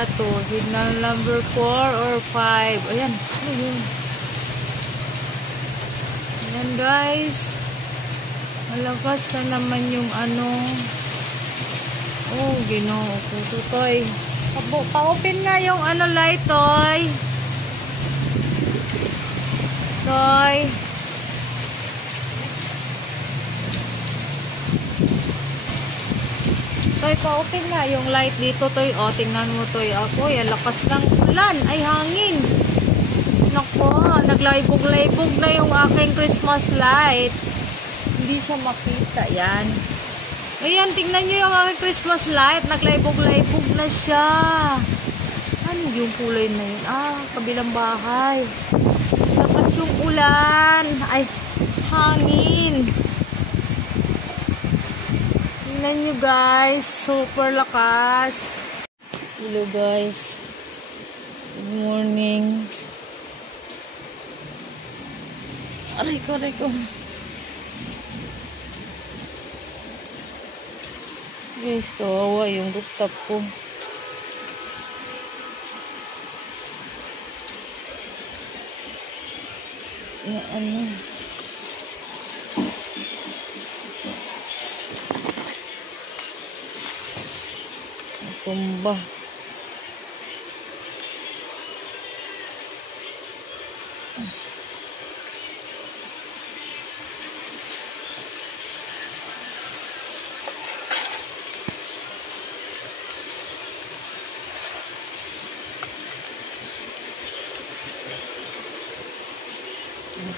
ba to? Signal number 4 or 5. Ayan. Ano yun? Ayan guys. Malakas na naman yung ano. Oh, ginoo ko. Tutoy. Pa-open nga yung ano light, Toy. Toy. Toy, pa-open nga yung light dito, Toy. O, tingnan mo, Toy. Ako, yan, lakas ng ulan. Ay, hangin. Nako, naglaybog-laybog na yung aking Christmas light. Hindi siya makita. Yan. Ayan, tingnan nyo yung aking Christmas light. Naglaybog-laybog na siya. Ano yung kulay na yun? Ah, kabilang bahay. Lakas yung ulan. Ay, hangin. Tingnan nyo guys, super lakas. Hello guys. Good morning. Aray ko. Guys, kawawa yung rooftop ko. Na ano. Tumba.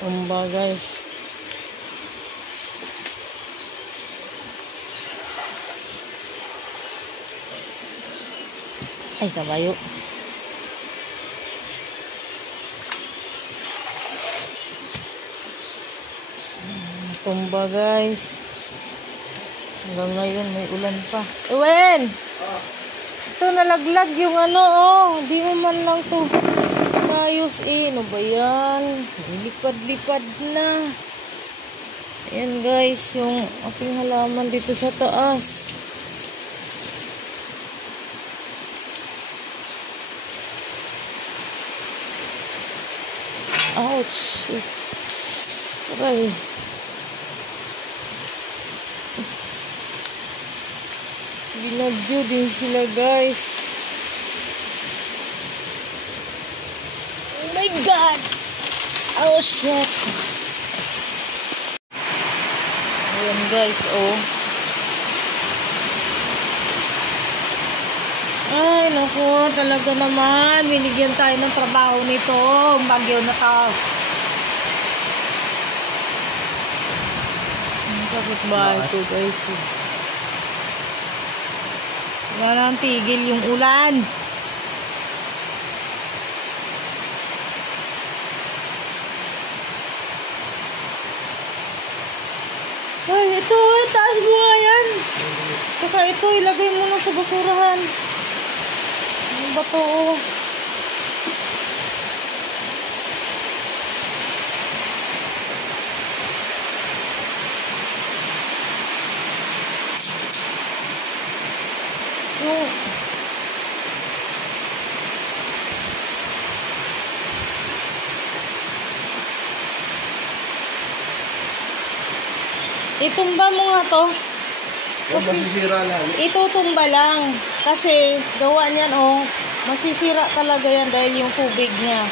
Tumba guys. Ay, kabayo. Tumba guys. Hanggang ngayon may ulan pa. Ewen! Ito nalaglag yung ano, oh. Di mo man lang to ayos eh. Ano ba yan? Lipad-lipad na. Ayan guys, yung aking halaman dito sa taas. Ouch! Aray! Binagyo din sila guys. Oh my God! Oh shit! Ayan guys, oh. Ay, naku, talaga naman. Binigyan tayo ng trabaho nito. Bagyo na to. Ang sakit ba ito, guys? Wala nang tigil yung ulan. Ay, ito, taas mo nga yan. Saka ito, ilagay mo na sa basurahan. Bato. Itumba mo nga to. Kasi masisira lang. Itutumba lang. Kasi gawa niyan, oh. Masisira talaga yan dahil yung tubig niya.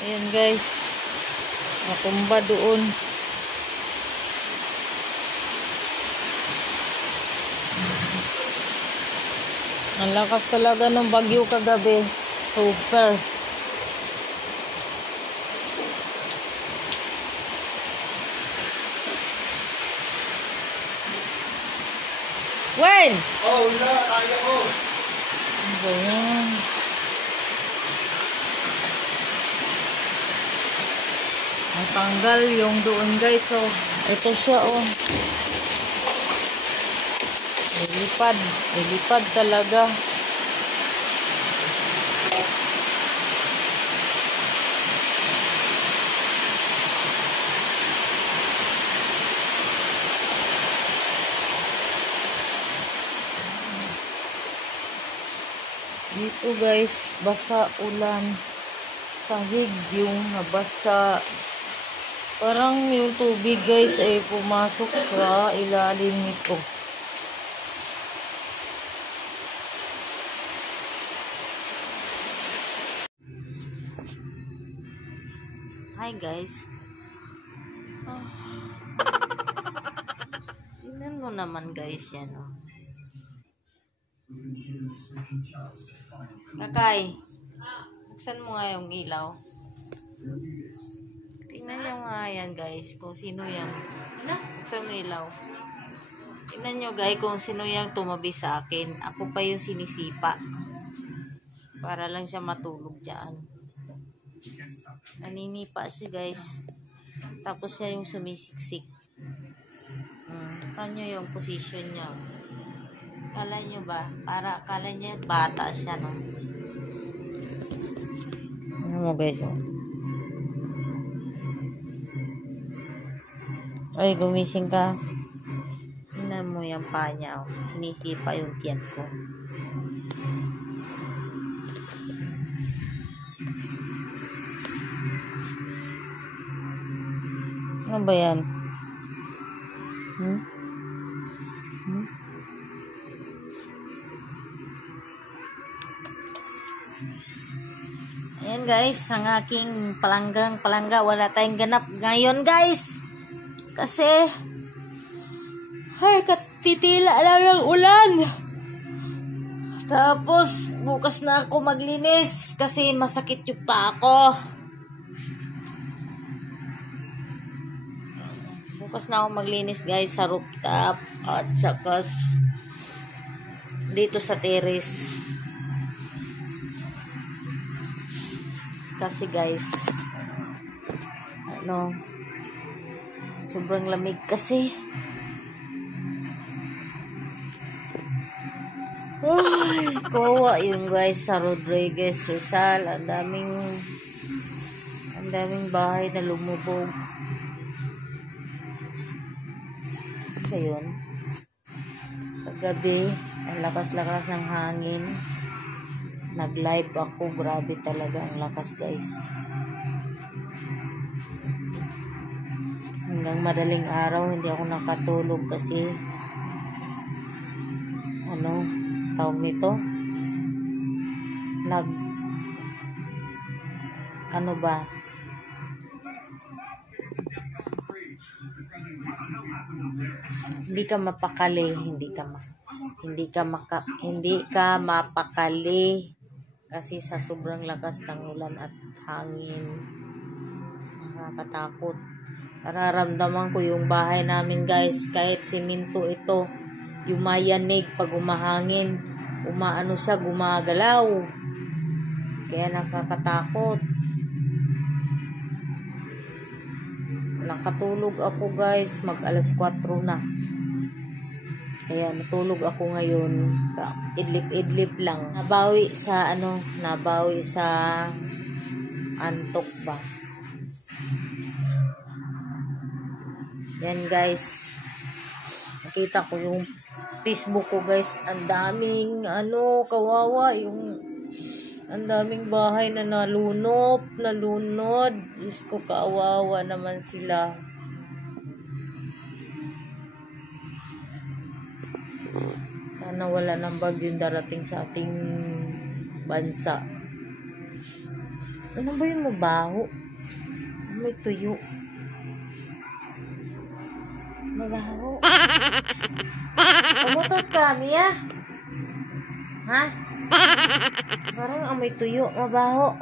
Ayan guys, natumba doon. Ang lakas talaga ng bagyo kagabi. Super. When? Oh, wala. Kaya ko. Ano ba yan? Tanggal yung doon guys. So, ito siya oh. Ilipad. Ilipad talaga. Dito guys, basa ulan. Sahig yung nabasa. Parang yung tubig guys ay pumasok sa ilalim nito. Hi guys. Tingnan mo naman guys yan oh. Kakay, buksan mo nga yung ilaw. Tingnan nyo nga yan guys, kung sino yung buksan mo ilaw. Tingnan nyo guys kung sino yung tumabi sa akin. Ako pa yung sinisipa para lang siya matulog dyan. Naninipa siya guys, tapos siya yung sumisiksik. Kanya yung position niya. Kala nyo ba? Kala niya bata siya, no? Ano mo guys, oh? Ay, gumising ka. Tingnan mo yung paa niya, oh. Sinisipa yung tiyan ko. Ano ba yan? Ayan guys, ang aking palangga. Wala tayong ganap ngayon guys. Kasi, ay, katitila lang ng ulan. Tapos, bukas na ako maglinis kasi masakit yung paa ko. Bukas na ako maglinis guys sa rooftop at saka dito sa terrace. Kasi guys, sobrang lamig kasi. Ay, kawawa yung guys sa Rodriguez Rizal. Ang daming bahay na lumubog. So yun, paggabi ang lakas-lakas ng hangin. Nag-live ako, grabe talaga ang lakas guys. Hanggang madaling araw hindi ako nakatulog kasi tawag nito, hindi ka mapakali, hindi ka mapakali kasi sa sobrang lakas ng ulan at hangin. Nakakatakot. Nararamdaman ko yung bahay namin guys, kahit simento ito, yumayanig pag umahangin, gumagalaw. Kaya nakakatakot. Nakatulog ako guys, mag alas 4 na. Kaya natulog ako ngayon, idlip-idlip lang. Nabawi sa antok ba. Yan guys. Nakita ko yung Facebook ko guys, ang daming kawawa, ang daming bahay na nalunod. Diyos ko, kawawa naman sila. Sana wala nang bagyong darating sa ating bansa. Ano ba yung mabaho? May tuyo. Mabaho. Umutot ka, Mia? Ha? Parang amoy tuyo, mabaho.